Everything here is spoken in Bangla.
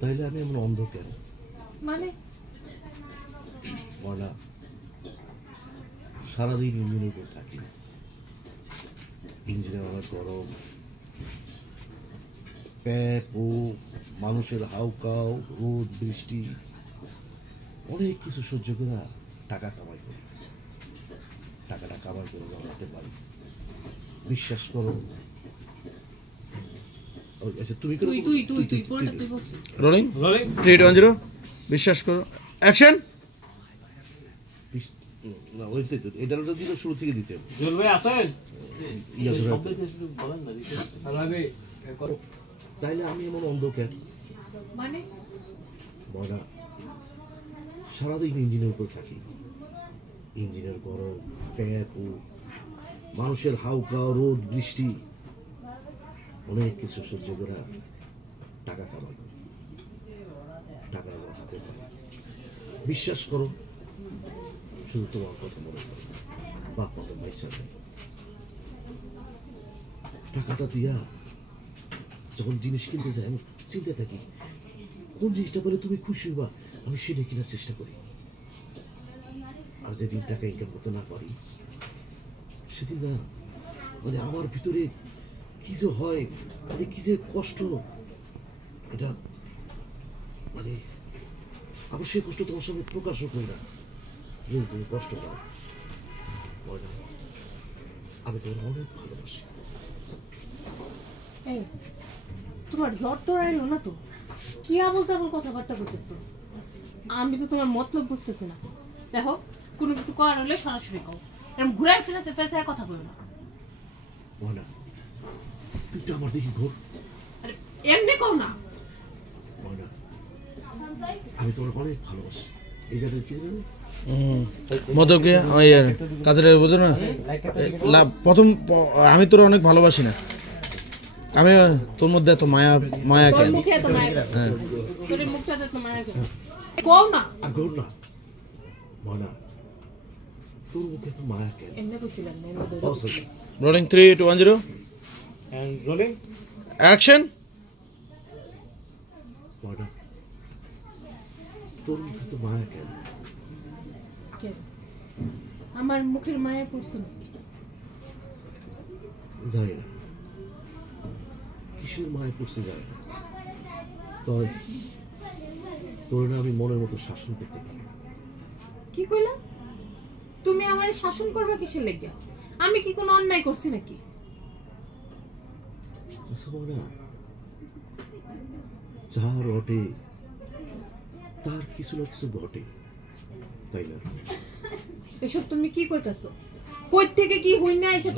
তাইলে আমি এমন অন্ধ কেন? মানে ময়না, সারাদিন ইঞ্জিনের উপর থাকি। ইঞ্জিনে আমার গরম, প্যাপ ও মানুষের হাউকাও, রোদ বৃষ্টি, অনেক কিছু সহ্য করে টাকা কামাই করি। টাকাটা কামাই করে জমাতে পারি। বিশ্বাস করো। আচ্ছা তুমি রোলিং 3 2 1 0 বিশ্বাস করো অ্যাকশন। না ওইতে তো এটা দিলে শুরু থেকে দিতে হবে। জল ভাই আছেন? তাইলে আমি এমন অন্ধ কেন? মানে ময়না, সারাদিন ইঞ্জিনের উপর থাকি। ইঞ্জিনের গরম, প্যাপ ও মানুষের হাউকা, রোদ বৃষ্টি, অনেক কিছু সহ্য করে টাকা কামাই করি। টাকা আমার হাতে পাই। বিশ্বাস করো, শুধু তোমার কথা মনে করো। বাপ মতো বাইচা নেই। টাকাটা দিয়া যখন জিনিস কিনতে যাই আমি চিন্তা থাকি কোন জিনিসটা বলে তুমি খুশি হবা, আমি সেটা কেনার চেষ্টা করি। আর যেদিন টাকা ইনকাম করতে না পারি সেদিন না মানে আমার ভিতরে কি যে হয়, মানে কি যে কষ্ট, এটা মানে আবার সেই কষ্ট তোমার সামনে প্রকাশও করি না। যদি তুমি কষ্ট পাও, আমি তোমার অনেক ভালোবাসি। এই তোমার জ্বর তো আইলো না তো? কি আবল তাবল কথাবার্তা করতেছো? আমি তো তোমার মতলব বুঝতেছি না। দেখো, কোনো কিছু করার হলে সরাসরি কও, এরকম ঘুরাই ফেরার কথা বলো না। ময়না, তুই তো আমার দেখি ঘোর। আরে এমনি কও না। ময়না, আমি তোমার অনেক ভালোবাসি। এই জায়গায় কি জানো মদকে ওই কাজের বুঝো না প্রথম আমি তোর অনেক ভালোবাসি না। আমি তোর মধ্যে এত মায়া মায়া কেন? মুখে এত মায়া কেন? তোর মুখটাতে এত মায়া কেন? কও না। আর ঘোর না। ময়না, তোর মুখে এত মায়া কেন? এমনি কইছিলাম না, এমনি রোলিং 3 2 1 0 এন্ড রোলিং অ্যাকশন। ময়না, তোর মুখে এত মায়া কেন? আমার মুখের মায়া পড়ছে না? জানি না কিসের মায়া পড়ছে, জানি না। তবে তোর না আমি মনের মতো শাসন করতে পারি। কি কইলা? তুমি আমারে শাসন করবা কিসের লাগিয়া? আমি কি কোনো অন্যায় করছি নাকি? আচ্ছা ময়না, যা রটে তার কিছু না কিছু ঘটে, তাই না? এসব তুমি কি কইতাছো? কই থেকে কি হইনা এসে